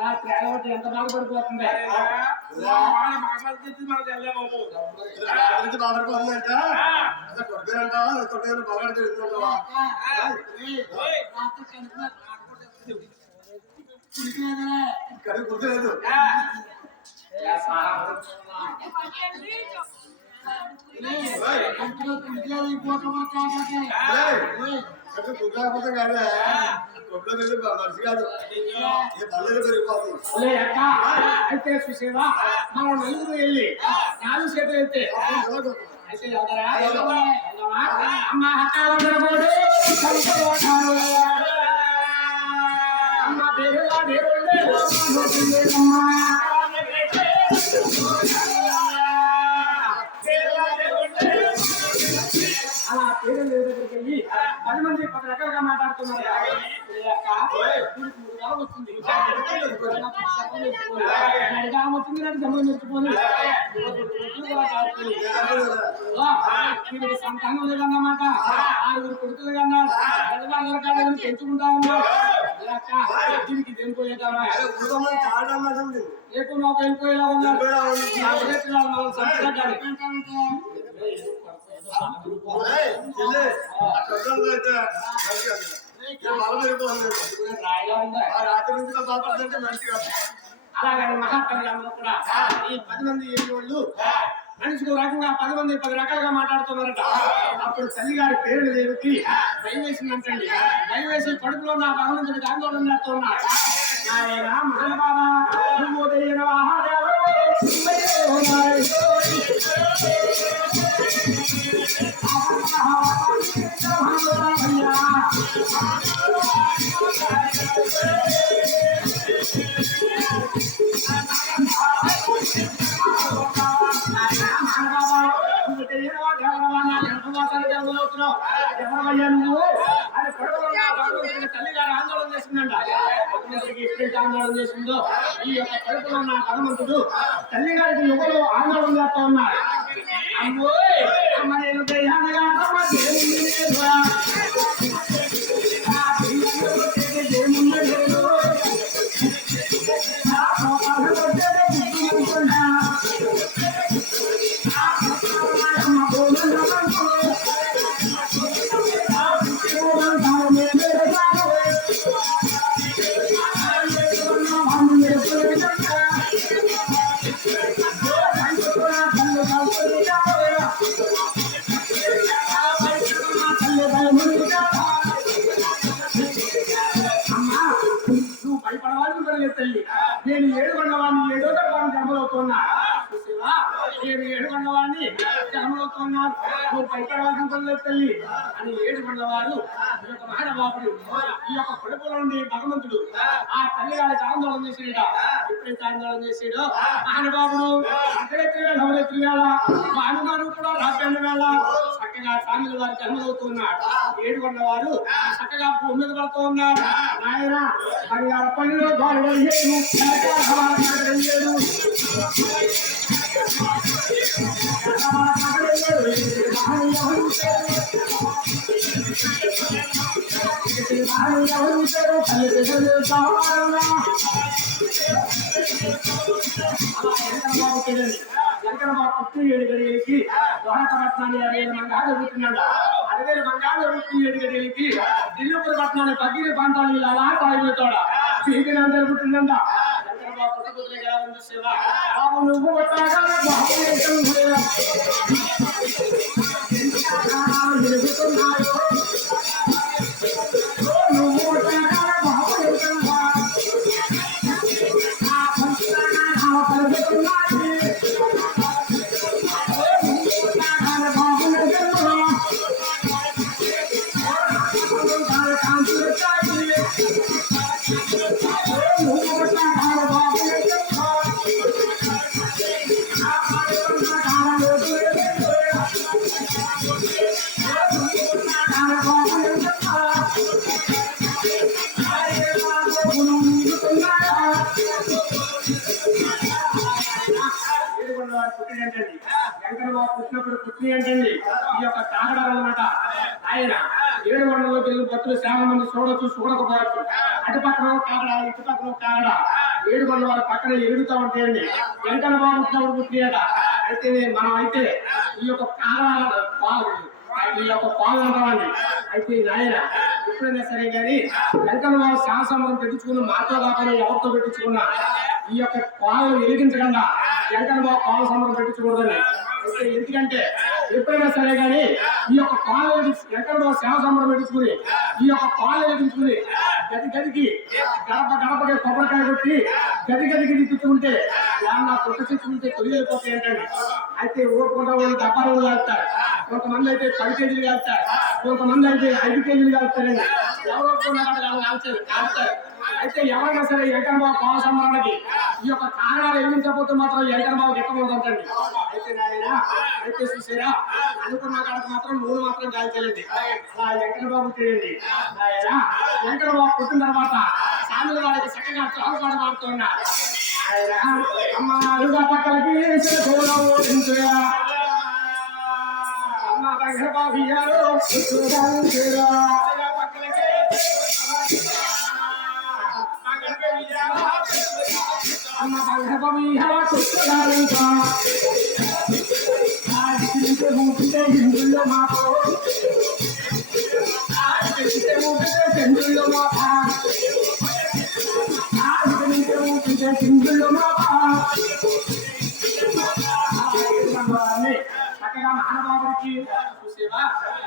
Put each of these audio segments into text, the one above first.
రాత్రి అలవాటు ఎంత బాధపడిపోతుంది బాధపడిపోతుందంట కొడుకునంట కొడుకు బాగా తెలుస్తుందా ఇక్కడ గుర్తులేదు కాదే కొట్లో మనిషి కాదు ఏ పల్లెలు పెరిగిపోతుంది అయితే చూసేవా మనం నలుగురు వెళ్ళి నాలుగు చేతులు వెళ్తే అయితే అమ్మ అమ్మ పేరు అలా పేరు దగ్గరికి వెళ్ళి 10 మంది 10 రకాలుగా మాట్లాడుతున్నారు వచ్చింది జమ్మలు మెచ్చుకొని సంతానం లేదన్నమాట 6 కొడుకులు కన్నారు పెంచుకుంటా ఉన్నారు దీనికి వెళ్ళిపోయేదామా ఎక్కువ మాకు వెళ్ళిపోయేలా ఉన్నారు అలాగే మహాకళ్యాణంలో కూడా ఈ 10 మంది వాళ్ళు మనిషికి రకంగా 10 మంది 10 రకాలుగా మాట్లాడుతున్నారట. అప్పుడు తల్లి గారి పేరుని దేవికి భయం వేసిందంటండి. భయం వేసి కడుపులో నా భగవంతుడికి ఆందోళన చేస్తున్నాడు. ఆయన మహాబాబా తల్లిగారు ఆందోళన చేసిందంట. ఆందోళన చేసిందో ఈ యొక్క కడుపులో ఉన్న భగవంతుడు తల్లి గారికి యువలు ఆందోళన చేస్తా ఉన్నారు. తల్లి నేను 7 గంటవాడిని 7వ తరగతి జన్మలవుతున్నా. నేను 7 గంటవాడిని జన్మలవుతున్నాను. నువ్వు భయపడవలసిన పనులేదు తల్లి అని 7 గంటవాడు ఈ యొక్క మహానుభావుడు ఈ యొక్క కడుపులో నుండి భగవంతుడు ఆ తల్లి గారికి ఆందోళన చేసాడ. ఎప్పుడైతే ఆందోళన చేసాడో మహానుభావుడు అర్ధరాత్రి వేళ నవరాత్రి వేళ భానుగారు కూడా రాత్రి వేళ చక్కగా స్వామిల వారి జన్మలవుతున్నాడు. 7 గంటవాడు చక్కగా భూమి మీద పడుతూ ఉన్నారు. ఆయన హరిగార పనిలో పుట్టి 7 గడియలకి దోహకపట్నాన్ని 60 మంగాలు జరుగుతున్నాడు. 60 మంగాలు జరుగుతూ 7 గడియలకి దిల్లుపుర పట్నాన్ని పగిలి ప్రాంతాలు ఇలా సాగిపోతాడు. చీకటి జరుగుతుందంట. బాబు నువ్వు పుట్టినప్పుడు పుట్టి ఏంటండి ఈ యొక్క తాగడం అన్నమాట. ఆయన 7 మండలంలోకి వెళ్ళిన భక్తులు చాలా మంది చూడొచ్చు చూడకపోవచ్చు. అటు పక్కన కాగడ ఇటు పక్కన కాగడ 7 మండల వారి పక్కన ఎరుగుతూ ఉంటాయండి. వెంకన్న బాబు పుట్టినట. అయితే మనం అయితే ఈ యొక్క ఈ యొక్క పాలు అంటామండి. అయితే నాయన ఎప్పుడైనా సరే కానీ వెంకన్న బాబు శాసనం పెట్టించుకున్న మాతో కాకుండా ఎవరితో పెట్టించుకున్నా ఈ యొక్క పాలను వెలిగించకుండా వెంకన్న బాబు పాల సంబరం పెట్టించకూడదండి. అయితే ఎందుకంటే ఎప్పుడైనా సరే కానీ ఈ యొక్క పాలు వెంకన్న బాబు సేవ సంబరం పెట్టించుకుని ఈ యొక్క పాలు వెలిగించుకుని గదికి గడపకి కొబ్బరికాయ కొట్టి గదికి తిప్పుకుంటే నా కొత్త చెప్పుకుంటే తొలిగిపోతాయి ఏంటండి. అయితే ఊరుకుంటా వాళ్ళు డబ్బాలు కాలుతారు, కొంతమంది అయితే 10 కేజీలు కాలుతారు, కొంతమంది అయితే 5 కేజీలు కాలుతారండి. ఎవరో కాలుతారు. అయితే ఎవరైనా సరే వెంకన్న బాబు పాల సంబరానికి ఈ యొక్క కారణాలు ఎదిరించకపోతే మాత్రం వెంకన్న బాబు ఎక్కకూడదంటండి. అయితే నాయన అయితే చూసారా అనుకున్న కాడకు మాత్రం నూనె మాత్రం కాల్చలేండి. అలా వెంకన్న బాబు చేయండి. నాయన వెంకన్న బాబు పుట్టిన తర్వాత సాములు వారికి చక్కగా చాలుపాటు పాడుతున్నా ఆయన అమ్మాలుగా పక్కలకి అమ్మ దగ్గర బాబియారు అమ్మ దగ్గర బాబియారు హిందుల్లో మాకు చెందుల్లో మాకు చక్కగా మహానుభావుడికి చూసేవా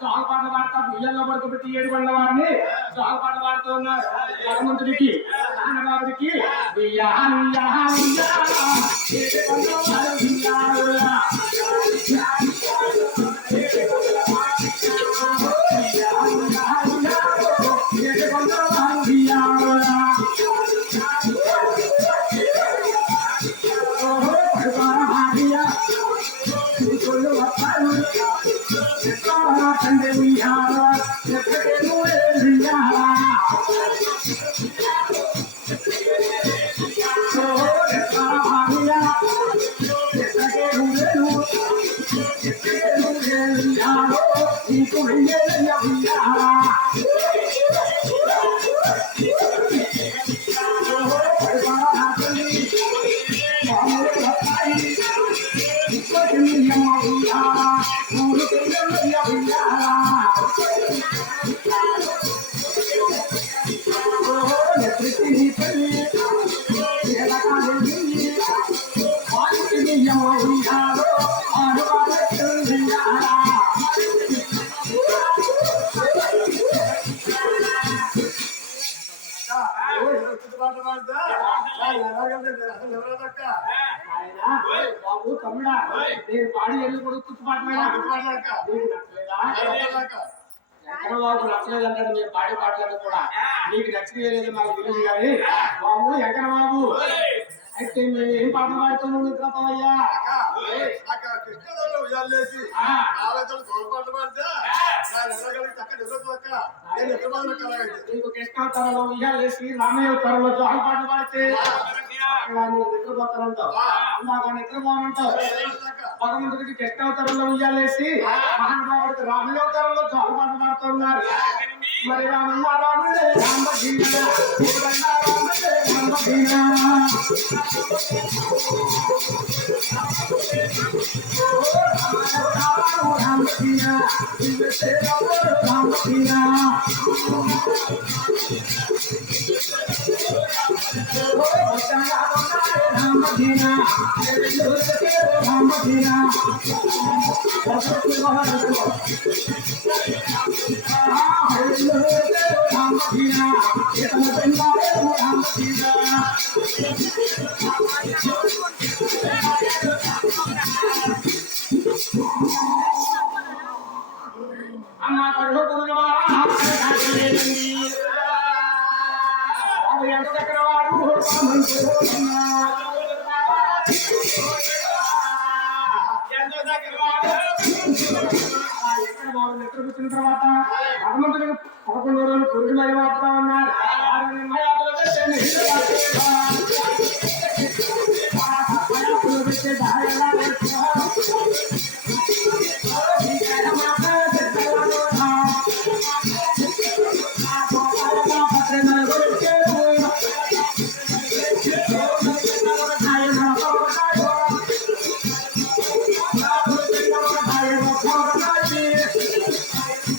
చాలు పాటలు పాడతా ఉయ్యాల్లో పడుకోబెట్టి 7 బండ్ల వారిని చాలు పాటలు పాడుతూ ఉన్నారు. భగవంతుడికి మహానుభావుడికి బాబు తమ్ముడా నేను పాడి ఎల్లు కూడా కుట్టుపాటలేదా ఎక్కడ బాబు నచ్చలేదంటాడు. మీరు పాడే పాటలు కూడా నీకు నచ్చలేదు మాకు తెలియదు కానీ బాబు ఎక్కడ బాబు అయితే మేము ఏం పాట పాడుతున్నాం నిద్రపోయ్యా నీకు కృష్ణావతారంలో ఉయ్యాలేసి రామయ్యవతారంలో జోహల్ పాటలు పాడితే నిద్రపోతానంటావు. అందాక నిద్రపోనంటావు. భగవంతుడికి కృష్ణావతారంలో ఉయ్యాలేసి మహానుభావుడికి రామయ్యవతారంలో జోహల్ పాటలు పాడుతున్నారు. మరి రామయ్య రాముడే రామభీమ రాముడే రామభీమ అమ్మ కడుపు నిద్రపుచ్చిన తర్వాత భగవంతుడికి 11 రోజులు పురుగు మరి వాడుతా ఉన్నారు. పెట్టే ఆ